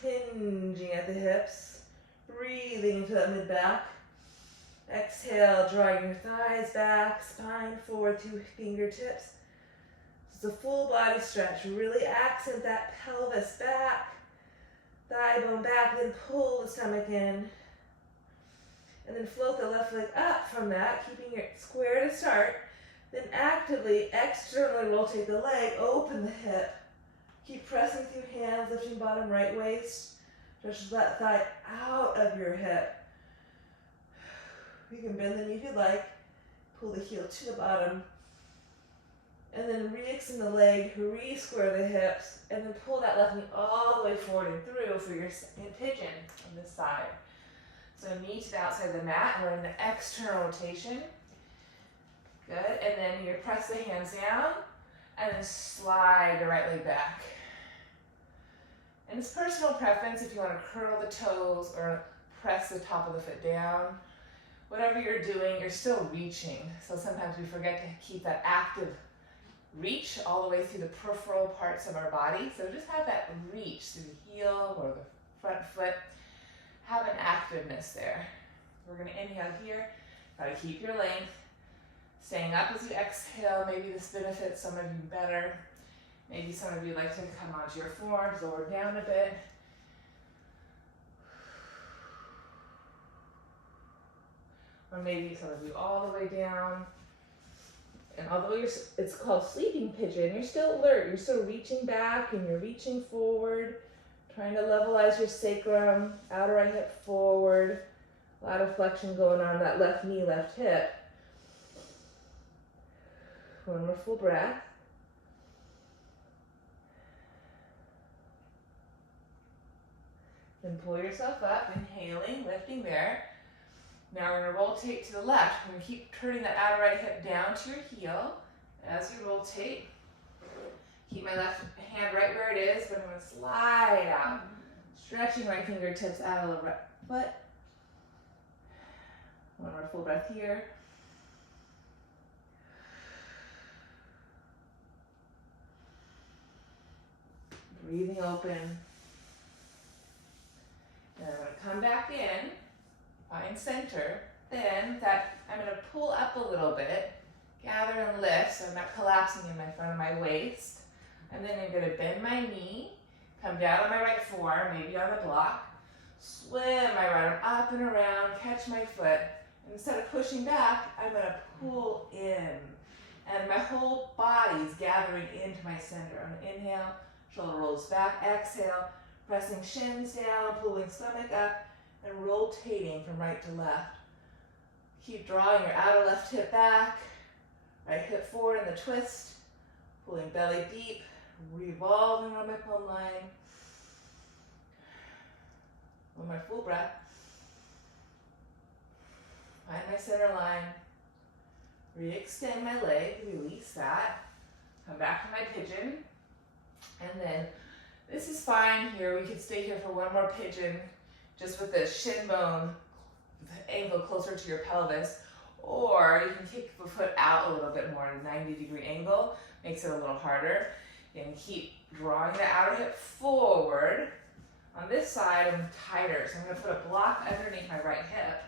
hinging at the hips, breathing into that mid-back. Exhale, drawing your thighs back, spine forward to fingertips. It's a full body stretch. Really accent that pelvis back, thigh bone back, then pull the stomach in. And then float the left leg up from that, keeping it square to start. Then actively, externally rotate the leg, open the hip. Keep pressing through hands, lifting bottom right waist. Stretch that thigh out of your hip. You can bend the knee if you like. Pull the heel to the bottom. And then re-extend the leg, re-square the hips, and then pull that left knee all the way forward and through for your pigeon on this side. So knee to the outside of the mat, and we're in the external rotation. Good, and then you press the hands down, and then slide the right leg back. And it's personal preference if you want to curl the toes or press the top of the foot down. Whatever you're doing, you're still reaching. So sometimes we forget to keep that active reach all the way through the peripheral parts of our body. So just have that reach through the heel or the front foot. Have an activeness there. We're going to inhale here. Try to keep your length. Staying up as you exhale. Maybe this benefits some of you better. Maybe some of you like to come onto your forearms, lower down a bit. Or maybe some of you all the way down. And although it's called sleeping pigeon, you're still alert. You're still reaching back and you're reaching forward, trying to levelize your sacrum, outer right hip forward. A lot of flexion going on that left knee, left hip. One more full breath. Then pull yourself up, inhaling, lifting there. Now we're going to rotate to the left. We're going to keep turning that outer right hip down to your heel. As you rotate, keep my left hand right where it is, but I'm going to slide out. Stretching right fingertips out of the right foot. One more full breath here. Breathing open. Then I'm going to come back in, find center. Then I'm going to pull up a little bit, gather and lift so I'm not collapsing in my front of my waist. And then I'm going to bend my knee, come down on my right forearm, maybe on the block. Swim my right arm up and around, catch my foot. And instead of pushing back, I'm gonna pull in. And my whole body's gathering into my center. I'm gonna inhale, shoulder rolls back, exhale, pressing shins down, pulling stomach up, and rotating from right to left. Keep drawing your outer left hip back, right hip forward in the twist, pulling belly deep, revolving on my plumb line. One more full breath. Find my center line. Re-extend my leg, release that. Come back to my pigeon. And then this is fine here. We could stay here for one more pigeon, just with the shin bone, the ankle closer to your pelvis. Or you can kick the foot out a little bit more at a 90-degree angle. Makes it a little harder. You can keep drawing the outer hip forward. On this side, I'm tighter, so I'm gonna put a block underneath my right hip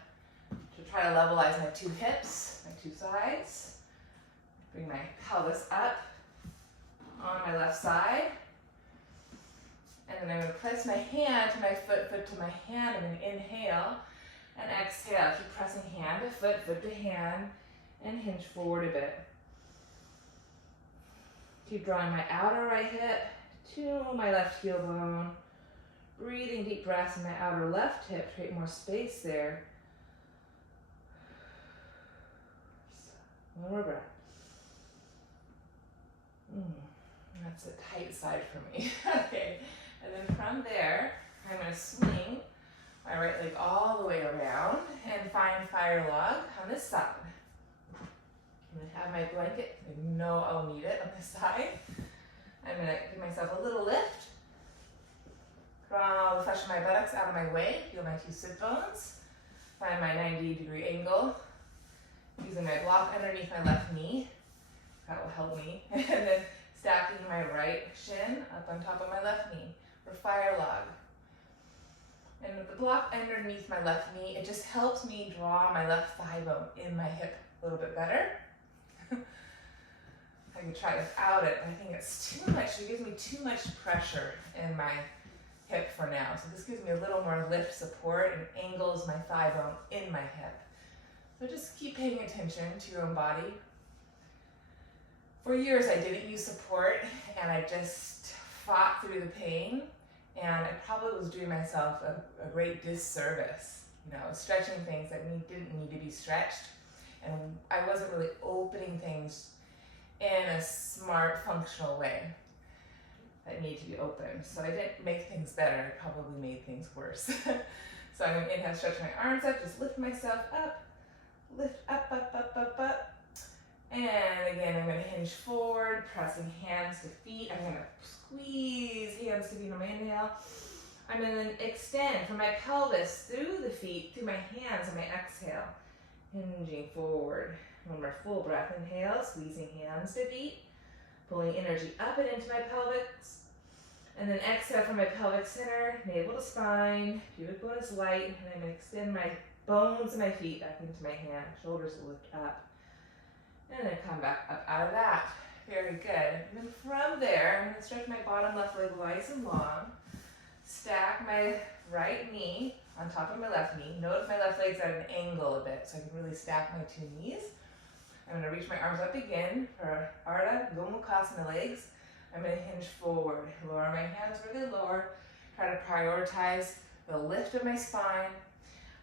to try to levelize my two hips, my two sides. Bring my pelvis up on my left side. And then I'm gonna place my hand to my foot, foot to my hand. I'm gonna inhale and exhale. Keep pressing hand to foot, foot to hand, and hinge forward a bit. Keep drawing my outer right hip to my left heel bone. Breathing deep breaths in my outer left hip, create more space there. One more breath. That's a tight side for me. Okay, and then from there, I'm going to swing my right leg all the way around and find fire log on this side. I'm going to have my blanket. I know I'll need it on this side. I'm going to give myself a little lift. Draw all the flesh of my buttocks out of my way. Feel my two sit bones. Find my 90-degree angle. Using my block underneath my left knee. That will help me. And then stacking my right shin up on top of my left knee for fire log. And with the block underneath my left knee, it just helps me draw my left thigh bone in my hip a little bit better. I can try without it. I think it's too much. It gives me too much pressure in my hip for now. So this gives me a little more lift support and angles my thigh bone in my hip. So just keep paying attention to your own body. For years I didn't use support and I just fought through the pain, and I probably was doing myself a great disservice. You know, stretching things that didn't need to be stretched, and I wasn't really opening things in a smart, functional way that need to be open. So I didn't make things better, I probably made things worse. So I'm gonna inhale, stretch my arms up, just lift myself up, lift up, up, up, up, up. And again, I'm gonna hinge forward, pressing hands to feet. I'm gonna squeeze hands to feet on my inhale. I'm gonna then extend from my pelvis through the feet, through my hands on my exhale. Hinging forward. One more full breath, inhale, squeezing hands to feet. Pulling energy up and into my pelvis. And then exhale from my pelvic center, navel to spine, pubic bone is light, and I'm going to extend my bones of my feet back into my hand, shoulders lift up. And then come back up out of that. Very good. And then from there, I'm going to stretch my bottom left leg nice and long. Stack my right knee on top of my left knee. Notice my left leg's at an angle a bit, so I can really stack my two knees. I'm going to reach my arms up again for Ardha Gomukhasana legs. I'm going to hinge forward, lower my hands really lower, try to prioritize the lift of my spine.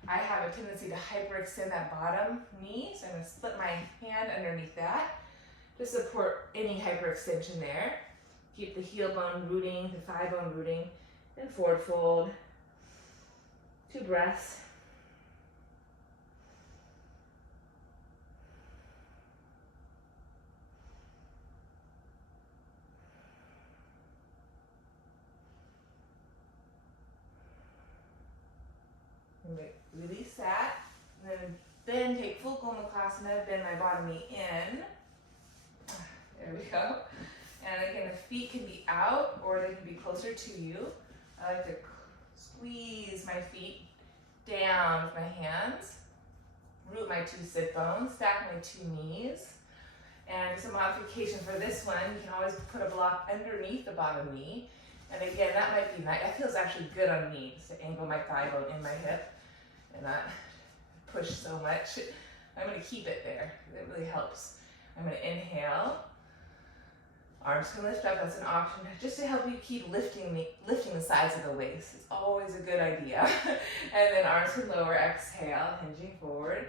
I have a tendency to hyperextend that bottom knee, so I'm going to split my hand underneath that to support any hyperextension there. Keep the heel bone rooting, the thigh bone rooting, and forward fold. 2 breaths. Release that, and then take full Gomukhasana, bend my bottom knee in. There we go. And again, the feet can be out or they can be closer to you. I like to squeeze my feet down with my hands, root my 2 sit bones, stack my 2 knees. And just a modification for this one, you can always put a block underneath the bottom knee. And again, that might be nice. That feels actually good on me, just to angle my thigh bone in my hip and not push so much. I'm gonna keep it there. It really helps. I'm gonna inhale. Arms can lift up, that's an option, just to help you keep lifting the sides of the waist. It's always a good idea. And then arms can lower, exhale, hinging forward.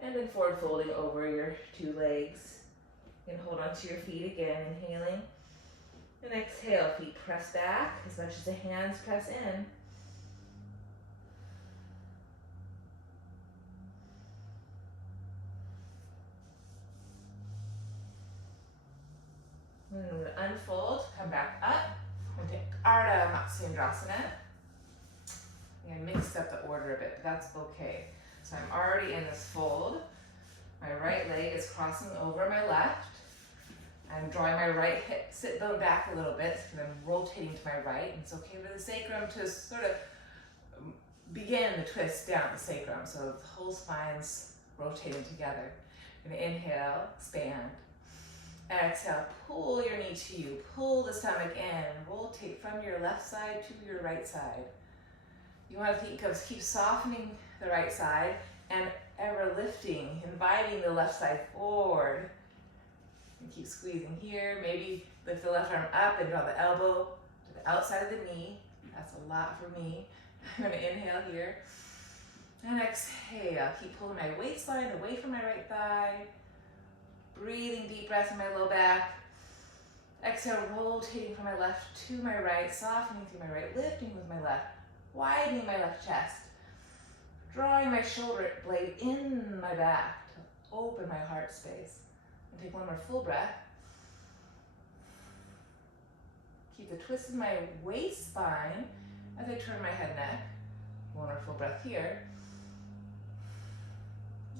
And then forward folding over your two legs. You can hold onto your feet again, inhaling. And exhale, feet press back as much as the hands press in. And then we're gonna unfold, come back up, and take Ardha Matsyendrasana. I mixed up the order a bit, but that's okay. So I'm already in this fold. My right leg is crossing over my left. I'm drawing my right hip, sit bone back a little bit, because I'm rotating to my right. And it's okay for the sacrum to sort of begin the twist down the sacrum, so the whole spine's rotating together. I'm gonna inhale, expand. Exhale, pull your knee to you, pull the stomach in, rotate from your left side to your right side. You want to think of keep softening the right side and ever lifting, inviting the left side forward. And keep squeezing here. Maybe lift the left arm up and draw the elbow to the outside of the knee. That's a lot for me. I'm going to inhale here. And exhale. Keep pulling my waistline away from my right thigh. Breathing deep breaths in my low back. Exhale, rotating from my left to my right, softening through my right, lifting with my left, widening my left chest, drawing my shoulder blade in my back to open my heart space. And take one more full breath. Keep the twist in my waist spine as I turn my head neck. One more full breath here.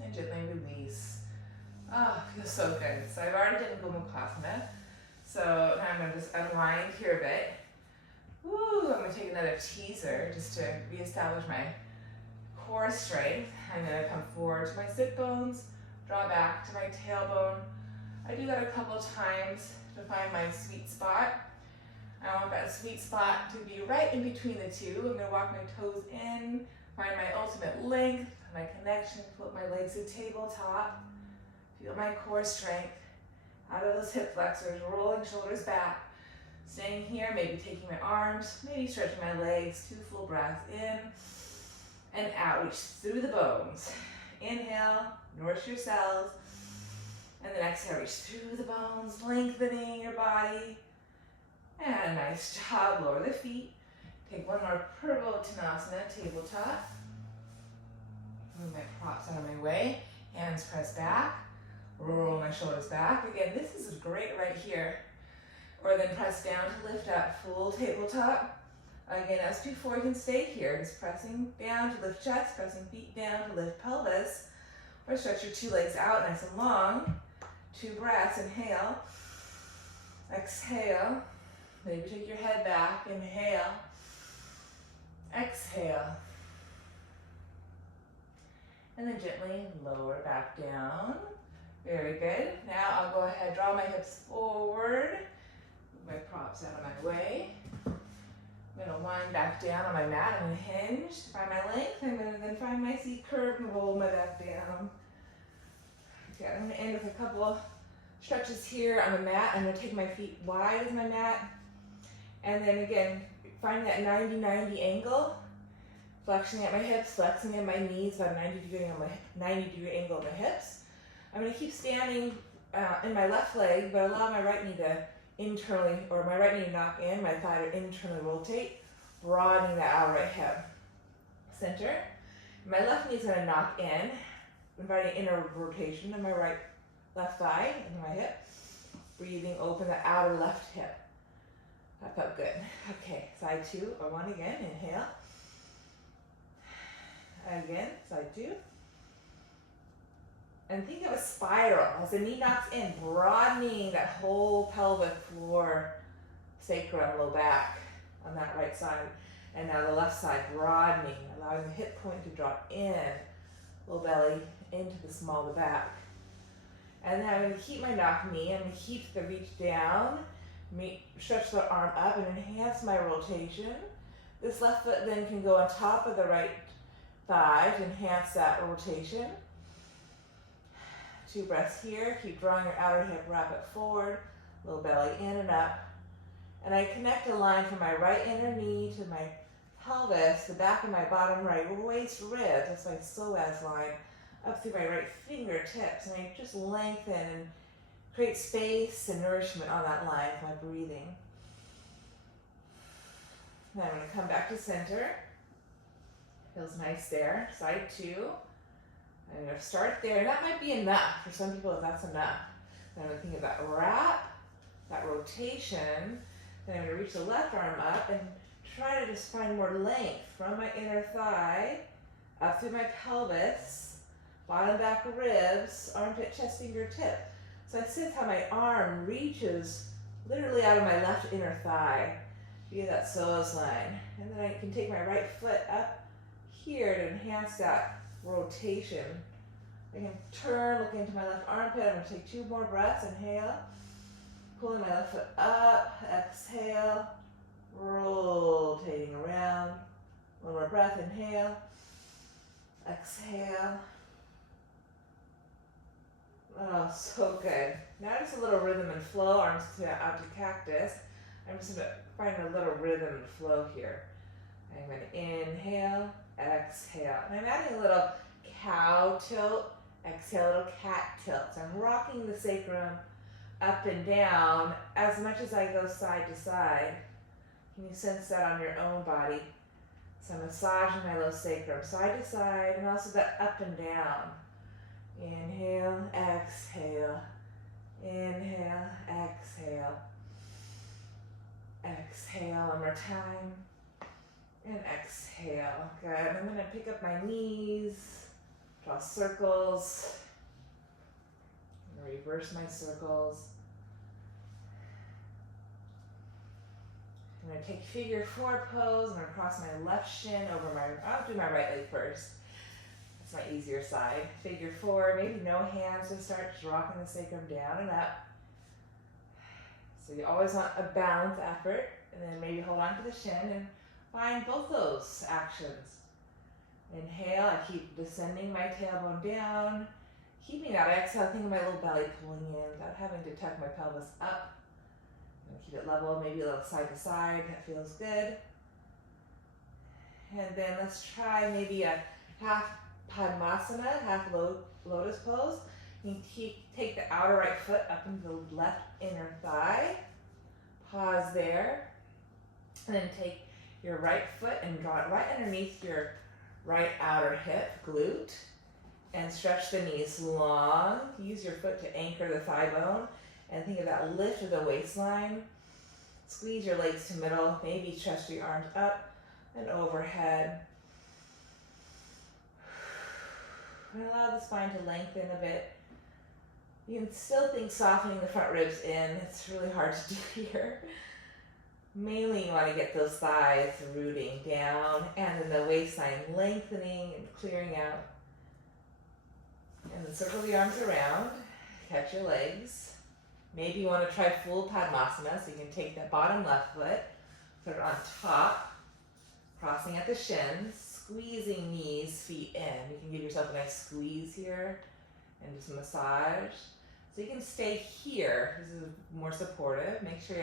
And gently release. Oh, feels so good. So I've already done Gomukhasana. So now I'm going to just unwind here a bit. Woo, I'm going to take another teaser just to reestablish my core strength. I'm going to come forward to my sit bones, draw back to my tailbone. I do that a couple times to find my sweet spot. I want that sweet spot to be right in between the two. I'm going to walk my toes in, find my ultimate length, my connection, flip my legs to tabletop. Feel my core strength out of those hip flexors, rolling shoulders back. Staying here, maybe taking my arms, maybe stretching my legs, 2 full breaths in and out. Reach through the bones. Inhale, nourish your cells. And then exhale, reach through the bones, lengthening your body. And nice job, lower the feet. Take one more Purvottanasana, tabletop. Move my props out of my way. Hands press back. Roll my shoulders back. Again, this is great right here. Or then press down to lift up, full tabletop. Again, as before, you can stay here. Just pressing down to lift chest, pressing feet down to lift pelvis. Or stretch your 2 legs out nice and long. 2 breaths, inhale. Exhale. Maybe take your head back, inhale. Exhale. And then gently lower back down. Very good. Now I'll go ahead, draw my hips forward. Move my props out of my way. I'm gonna wind back down on my mat. I'm gonna hinge to find my length. I'm gonna then find my seat curve and roll my back down. Okay, I'm gonna end with a couple of stretches here on the mat. I'm gonna take my feet wide as my mat. And then again, find that 90-90 angle. Flexing at my hips, flexing at my knees, about 90-degree angle at my hips. I'm going to keep standing in my left leg, but allow my right knee to internally, or my right knee to knock in, my thigh to internally rotate, broadening that outer right hip. Center. My left knee is going to knock in, inviting inner rotation in my left thigh into my hip. Breathing open the outer left hip. That felt good. Okay, side 2, or 1 again, inhale. Again, side 2. And think of a spiral as the knee knocks in, broadening that whole pelvic floor, sacrum, low back on that right side. And now the left side broadening, allowing the hip point to drop in, low belly into the small of the back. And then I'm going to keep my knock knee. I'm going to keep the reach down Stretch the arm up and enhance my rotation. This left foot then can go on top of the right thigh to enhance that rotation. 2 breaths here. Keep drawing your outer hip, wrap it forward, low belly in and up. And I connect a line from my right inner knee to my pelvis, the back of my bottom right waist ribs. That's my psoas line, up through my right fingertips. And I just lengthen and create space and nourishment on that line with my breathing. Now I'm going to come back to center. Feels nice there. Side 2. I'm going to start there. That might be enough. For some people, that's enough. Then I'm going to think of that wrap, that rotation. Then I'm going to reach the left arm up and try to just find more length from my inner thigh, up through my pelvis, bottom back ribs, armpit, chest, fingertip. So I sense how my arm reaches literally out of my left inner thigh via that psoas line. And then I can take my right foot up here to enhance that rotation. I can turn, look into my left armpit. I'm going to take 2 more breaths. Inhale. Pulling my left foot up. Exhale. Rotating around. 1 more breath. Inhale. Exhale. Oh, so good. Now just a little rhythm and flow. Arms out to cactus. I'm just going to find a little rhythm and flow here. I'm going to inhale, exhale. And I'm adding a little cow tilt, exhale, a little cat tilt. So I'm rocking the sacrum up and down as much as I go side to side. Can you sense that on your own body? So I'm massaging my low sacrum side to side and also that up and down. Inhale, exhale. Inhale, exhale. Exhale one more time. And exhale. Good. I'm going to pick up my knees, draw circles. I'm going to reverse my circles. I'm going to take figure 4 pose. I'm going to cross my left shin over I'll do my right leg first. It's my easier side. Figure 4, maybe no hands to start, just rocking the sacrum down and up. So you always want a balance effort, and then maybe hold on to the shin and find both those actions. Inhale, I keep descending my tailbone down, keeping that exhale, thinking my little belly pulling in without having to tuck my pelvis up. And keep it level, maybe a little side to side, that feels good. And then let's try maybe a half Padmasana, half lotus pose. You take the outer right foot up into the left inner thigh. Pause there. And then take your right foot and draw it right underneath your right outer hip, glute. And stretch the knees long. Use your foot to anchor the thigh bone. And think of that lift of the waistline. Squeeze your legs to middle. Maybe stretch your arms up and overhead. And allow the spine to lengthen a bit. You can still think softening the front ribs in. It's really hard to do here. Mainly you want to get those thighs rooting down and then the waistline lengthening and clearing out. And then circle the arms around. Catch your legs. Maybe you want to try full Padmasana, so you can take that bottom left foot, put it on top, crossing at the shins, squeezing knees, feet in. You can give yourself a nice squeeze here and just massage. So you can stay here. This is more supportive. Make sure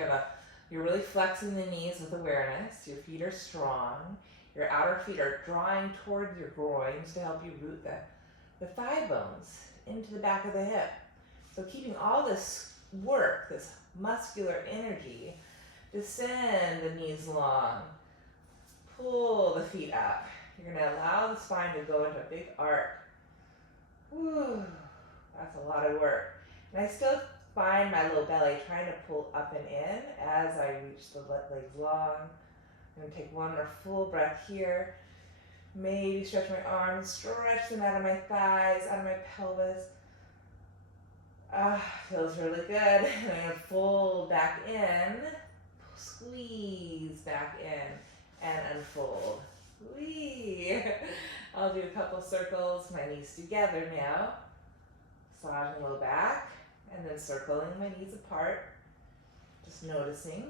you're really flexing the knees with awareness. Your feet are strong. Your outer feet are drawing towards your groins to help you root the thigh bones into the back of the hip. So keeping all this work, this muscular energy, descend the knees long. Pull the feet up. You're going to allow the spine to go into a big arc. Whew, that's a lot of work. And I still find my low belly trying to pull up and in as I reach the legs long. I'm going to take one more full breath here. Maybe stretch my arms, stretch them out of my thighs, out of my pelvis. Feels really good. I'm going to fold back in, squeeze back in, and unfold. Whee! I'll do a couple circles, my knees together now. Massaging low back, and then circling my knees apart. Just noticing.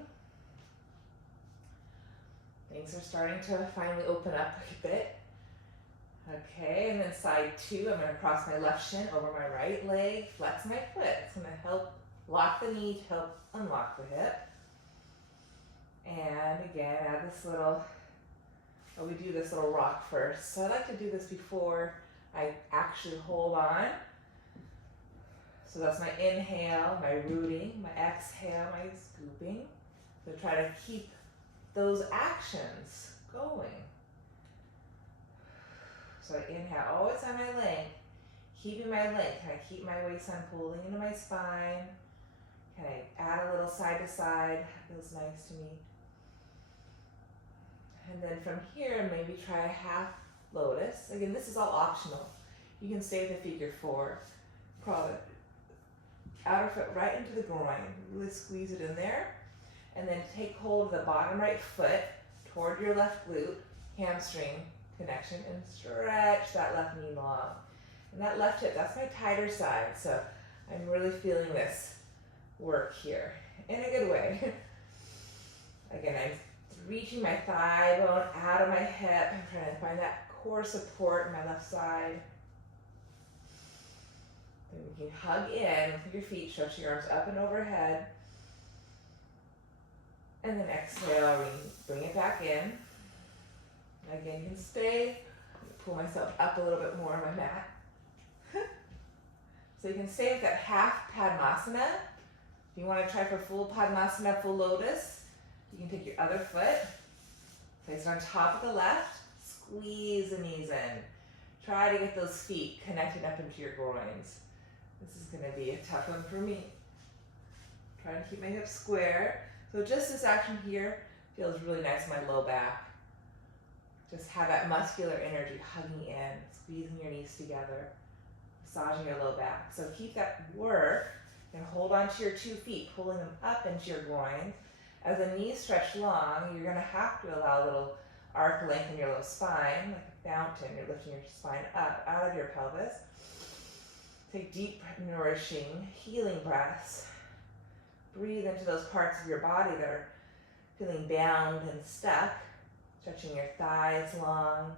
Things are starting to finally open up a bit. Okay, and then side 2, I'm going to cross my left shin over my right leg, flex my foot. It's going to help lock the knee to help unlock the hip. And again, add this little, we do this little rock first. So I like to do this before I actually hold on. So that's my inhale, my rooting, my exhale, my scooping. So try to keep those actions going. So I inhale, always on my length, keeping my length. Can I keep my waistline pulling into my spine? Can I add a little side to side? That feels nice to me. And then from here, maybe try a half lotus. Again, this is all optional. You can stay with the figure 4. Crawl the outer foot right into the groin. Really squeeze it in there. And then take hold of the bottom right foot toward your left glute, hamstring connection, and stretch that left knee long. And that left hip, that's my tighter side. So I'm really feeling this work here in a good way. Again, I'm reaching my thigh bone out of my hip. I'm trying to find that core support in my left side. Then we can hug in with your feet, stretch your arms up and overhead. And then exhale, bring it back in. Again, you can stay. Pull myself up a little bit more on my mat. So you can stay with that half Padmasana. If you want to try for full Padmasana, full lotus, you can take your other foot, place it on top of the left, squeeze the knees in. Try to get those feet connected up into your groins. This is going to be a tough one for me. Try to keep my hips square. So just this action here feels really nice in my low back. Just have that muscular energy hugging in, squeezing your knees together, massaging your low back. So keep that work and hold on to your 2 feet, pulling them up into your groins. As the knees stretch long, you're going to have to allow a little arc length in your low spine, like a fountain. You're lifting your spine up out of your pelvis. Take deep, nourishing, healing breaths. Breathe into those parts of your body that are feeling bound and stuck. Stretching your thighs long.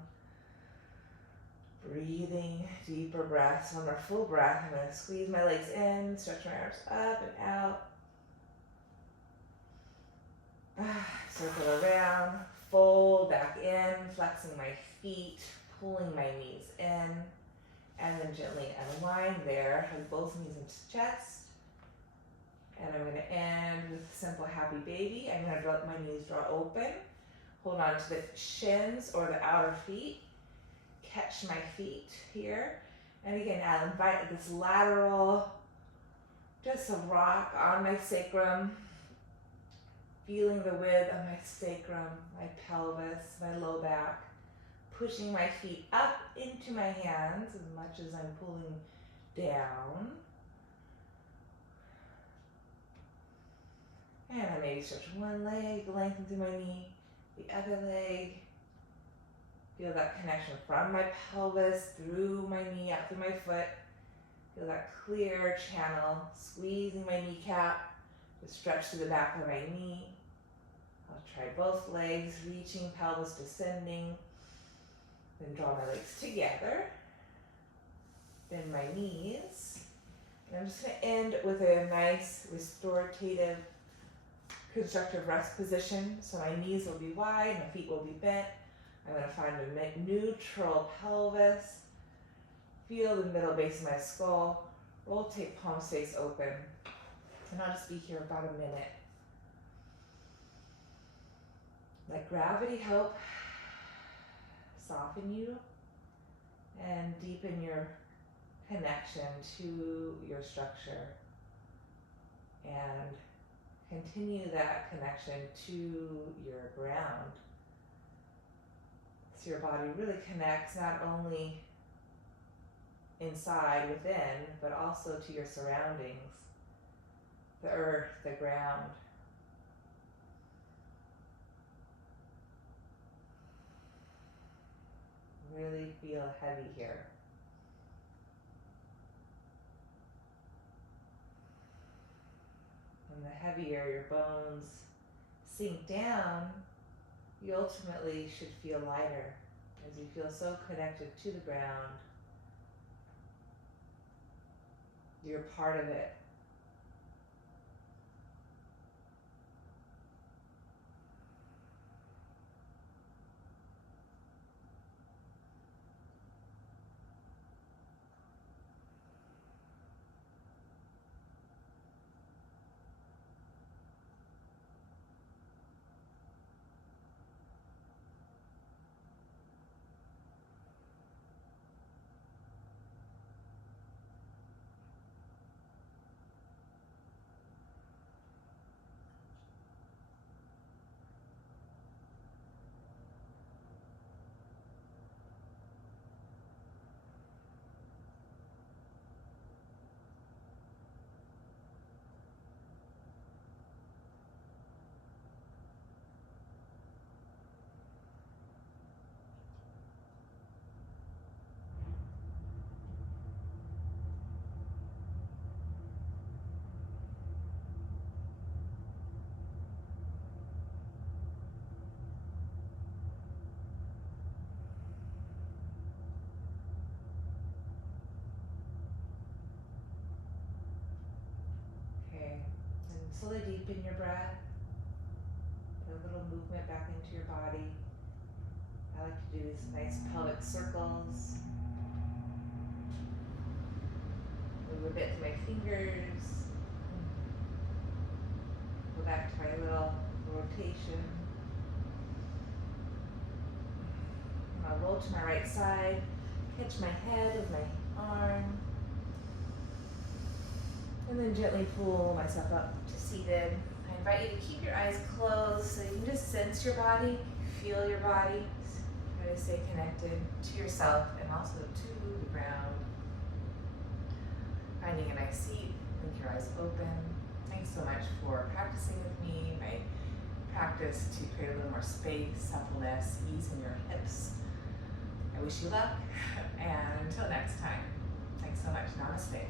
Breathing deeper breaths. One more full breath. I'm going to squeeze my legs in, stretch my arms up and out. Circle around, fold back in, flexing my feet, pulling my knees in, and then gently unwind there. Hug both knees into chest. And I'm going to end with simple happy baby. I'm going to let my knees draw open. Hold on to the shins or the outer feet. Catch my feet here. And again, I'll invite this lateral, just a rock on my sacrum. Feeling the width of my sacrum, my pelvis, my low back. Pushing my feet up into my hands as much as I'm pulling down. And I maybe stretch one leg, lengthen through my knee, the other leg. Feel that connection from my pelvis, through my knee, out through my foot. Feel that clear channel, squeezing my kneecap to stretch through the back of my knee. I'll try both legs, reaching, pelvis descending. Then draw my legs together. Bend my knees. And I'm just going to end with a nice restorative constructive rest position. So my knees will be wide, my feet will be bent. I'm going to find a neutral pelvis. Feel the middle base of my skull. Rotate palms face open. And I'll just be here about a minute. Let gravity help soften you and deepen your connection to your structure. And continue that connection to your ground. So your body really connects not only inside, within, but also to your surroundings, the earth, the ground. Really feel heavy here. And the heavier your bones sink down, you ultimately should feel lighter as you feel so connected to the ground. You're part of it. Okay, and slowly deepen your breath. Put a little movement back into your body. I like to do these nice pelvic circles. Move a bit to my fingers. Go back to my little rotation. I'll roll to my right side, catch my head with my arm, and then gently pull myself up to seated. I invite you to keep your eyes closed so you can just sense your body, feel your body. Try to stay connected to yourself and also to the ground. Finding a nice seat with your eyes open. Thanks so much for practicing with me. My practice to create a little more space, suppleness, ease in your hips. I wish you luck, and until next time, thanks so much. Namaste.